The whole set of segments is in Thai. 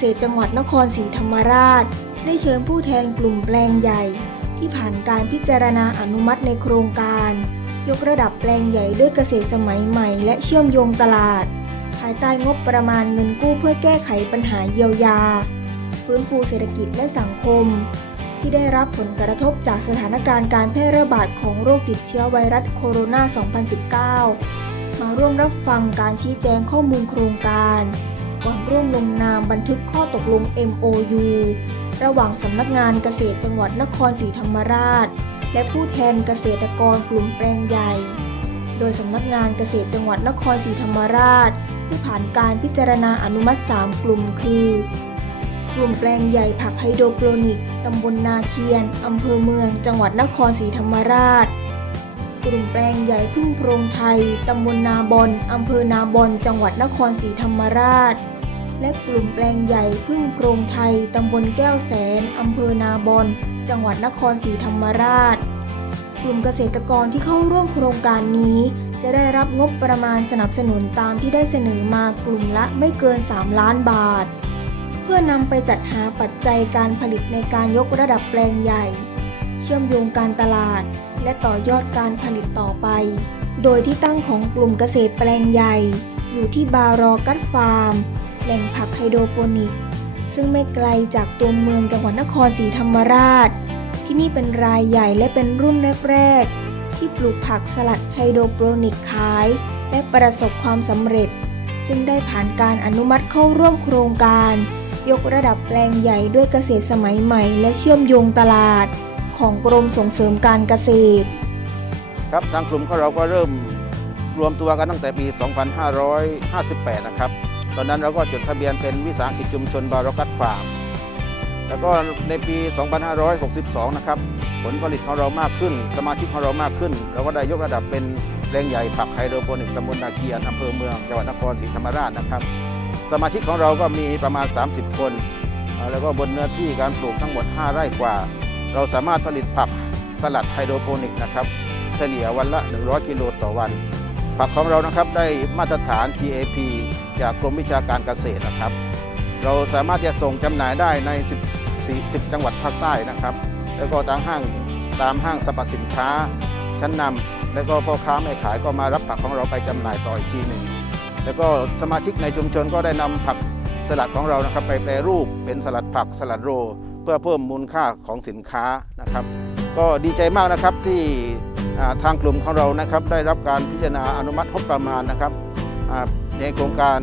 ษตรจังหวัดนครศรีธรรมราช ได้เชิญผู้แทนกลุ่มแปลงใหญ่ ที่ผ่านการพิจารณาอนุมัติในโครงการ ยกระดับแปลงใหญ่ด้วยเกษตรสมัยใหม่ และเชื่อมโยงตลาด ภายใต้งบประมาณเงินกู้เพื่อแก้ไขปัญหาเยียวยา ฟื้นฟูเศรษฐกิจและสังคม ที่ได้รับผลกระทบจากสถานการณ์การแพร่ระบาดของโรคติดเชื้อไวรัสโคโรนา 2019 มาร่วมรับฟังการชี้แจงข้อมูลโครงการ ลงนามบันทึกข้อตกลง MOU ระหว่างสำนักงานเกษตรจังหวัดนครศรีธรรมราช และผู้แทนเกษตรกรกลุ่มแปลงใหญ่ โดยสำนักงานเกษตรจังหวัดนครศรีธรรมราชที่ผ่านการพิจารณาอนุมัติ 3 กลุ่มคือ กลุ่มแปลงใหญ่ผักไฮโดรโปรนิกตำบลนาเคียนอำเภอเมือง จังหวัดนครศรีธรรมราชกลุ่มแปลงใหญ่พึ่งโพรงไทย ตำบลนาบอน อำเภอนาบอน จังหวัดนครศรีธรรมราช และกลุ่มแปลงใหญ่พึ่งโพรงไทย ตำบลแก้วแสน อำเภอนาบอน จังหวัดนครศรีธรรมราช กลุ่มเกษตรกรที่เข้าร่วมโครงการนี้ จะได้รับงบประมาณสนับสนุนตามที่ได้เสนอมากลุ่มละไม่เกิน 3 ล้านบาท เพื่อนำไปจัดหาปัจจัยการผลิตในการยกระดับแปลงใหญ่ เชื่อมโยงการตลาด และต่อยอดการผลิตต่อไป โดยที่ตั้งของกลุ่มเกษตรแปลงใหญ่ อยู่ที่บารอกัดฟาร์ม แหล่งผักไฮโดรโปนิก ซึ่งไม่ไกลจากตัวเมืองจังหวัดนครศรีธรรมราช ที่นี่เป็นรายใหญ่และเป็นรุ่นแรกๆที่ปลูกผักสลัดไฮโดรโปรนิกขาย และประสบความสำเร็จ ซึ่งได้ผ่านการอนุมัติเข้าร่วมโครงการ ยกระดับแปลงใหญ่ด้วยเกษตรสมัยใหม่ และเชื่อมโยงตลาด ของกรมส่งเสริมการเกษตร ครับทางกลุ่มของเราก็เริ่มรวมตัวกันตั้งแต่ปี 2558 นะครับ ตอนนั้นเราก็จดทะเบียนเป็นวิสาหกิจชุมชนบารากัตฟาร์มแล้วก็ในปี 2562 นะครับ ผลผลิตของเรามากขึ้น สมาชิกของเรามากขึ้น เราก็ได้ยกระดับเป็นแปลงใหญ่ผักไฮโดรโปนิกตำบลนาเคียนอำเภอเมืองจังหวัดนครศรีธรรมราชนะครับ สมาชิกของเราก็มีประมาณ 30 คน แล้วก็บนเนื้อที่การปลูกทั้งหมด 5 ไร่กว่า เราสามารถผลิตผักสลัดไฮโดรโปนิกนะครับเฉลี่ยวันละ 100 กิโลต่อวัน ผักของเรานะครับได้มาตรฐาน GAP จากกรมวิชาการเกษตรนะครับ เราสามารถจะส่งจำหน่ายได้ใน 10 10 จังหวัดภาคใต้นะครับ แล้วก็ตามห้างตามห้างสรรพสินค้าชั้นนำแล้วก็พ่อค้าแม่ขายก็มารับผักของเราไปจำหน่ายต่ออีกทีหนึ่งแล้วก็สมาชิกในชุมชนก็ได้นำผักสลัดของเรานะครับ ไปแปรรูปเป็นสลัดผักสลัดโร เพื่อเพิ่มมูลค่าของสินค้านะครับ ก็ดีใจมากนะครับที่ทางกลุ่มของเรานะครับได้รับการพิจารณาอนุมัติงบประมาณนะครับ ในโครงการ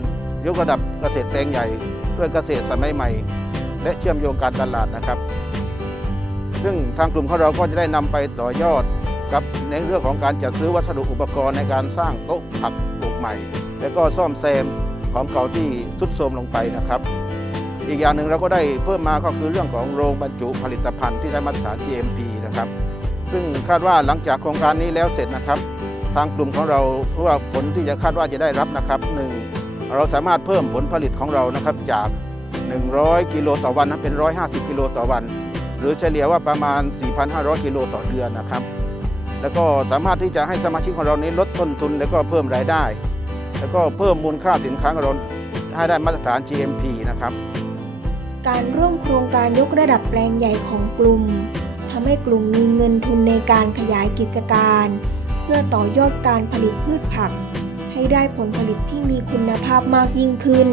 ยกระดับเกษตรแปลงใหญ่เพื่อเกษตรสมัยใหม่ และเชื่อมโยงการตลาดนะครับ ซึ่งทางกลุ่มของเราก็จะได้นำไปต่อยอดกับในเรื่องของการจัดซื้อวัสดุอุปกรณ์ในการสร้างโต๊ะผักปลูกใหม่ แล้วก็ซ่อมแซมของเก่าที่ทรุดโทรมลงไปนะครับ อีกอย่างหนึ่งเราก็ได้เพิ่มมาก็คือเรื่องของโรงบรรจุผลิตภัณฑ์ที่ได้มาตรฐาน GMP นะครับ ซึ่งคาดว่าหลังจากโครงการนี้แล้วเสร็จนะครับ ทางกลุ่มของเราเพราะว่าผลที่จะคาดว่าจะได้รับนะครับหนึ่งเราสามารถเพิ่มผลผลิตของเรานะครับจาก 100 กิโลต่อวันนะเป็น 150 กิโลต่อวัน หรือเฉลี่ยว่าประมาณ 4,500 กิโลต่อเดือนนะครับ แล้วก็สามารถที่จะให้สมาชิกของเรานี้ลดต้นทุน แล้วก็เพิ่มรายได้ แล้วก็เพิ่มมูลค่าสินค้าของเราให้ได้มาตรฐาน GMP นะครับ การร่วมโครงการยกระดับแปลงใหญ่ของกลุ่มทำให้กลุ่มมีเงินทุนในการขยายกิจการ เพื่อต่อยอดการผลิตพืชผัก ให้ได้ผลผลิตที่มีคุณภาพมากยิ่งขึ้น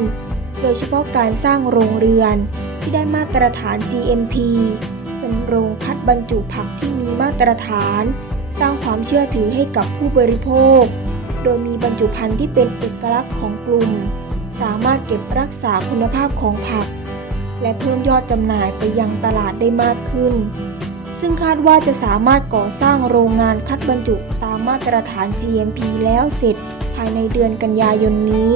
โดยเฉพาะการสร้างโรงเรือนที่ได้มาตรฐาน GMP เป็นโรงพักบรรจุผักที่มีมาตรฐาน สร้างความเชื่อถือให้กับผู้บริโภค โดยมีบรรจุภัณฑ์ที่เป็นเอกลักษณ์ของกลุ่ม สามารถเก็บรักษาคุณภาพของผัก และเพิ่มยอดจำหน่ายไปยังตลาดได้มากขึ้น ซึ่งคาดว่าจะสามารถก่อสร้างโรงงานคัดบรรจุ มาตรฐาน GMP แล้วเสร็จภายในเดือนกันยายนนี้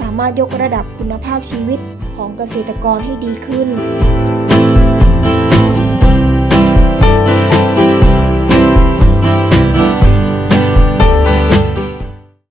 สามารถยกระดับคุณภาพชีวิตของเกษตรกรให้ดีขึ้น